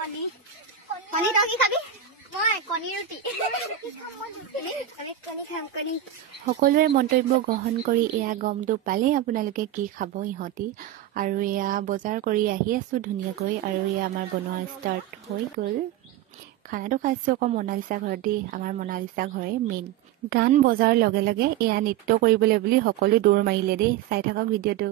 কণী তই কি খাবি মই কণী ৰুটি কণী খাম কণী সকলোৰে মন্তব্য গ্ৰহণ কৰি এয়া গমটো পালে আপোনালোকে কি খাব ইহঁতি আৰু এয়া বজাৰ কৰি আহি আছো ধুনীয়াকৈ আৰু এয়া আমাৰ বনোৱা ষ্টাৰ্ট হৈ গ'ল খানাটো খাইছোঁ আকৌ মনালিছা ঘৰত দেই আমাৰ মনালিছা ঘৰে মেইন গান বজাৰ লগে লগে এয়া নৃত্য কৰিবলৈ বুলি সকলো দৌৰ মাৰিলে দেই চাই থাকক ভিডিঅ'টো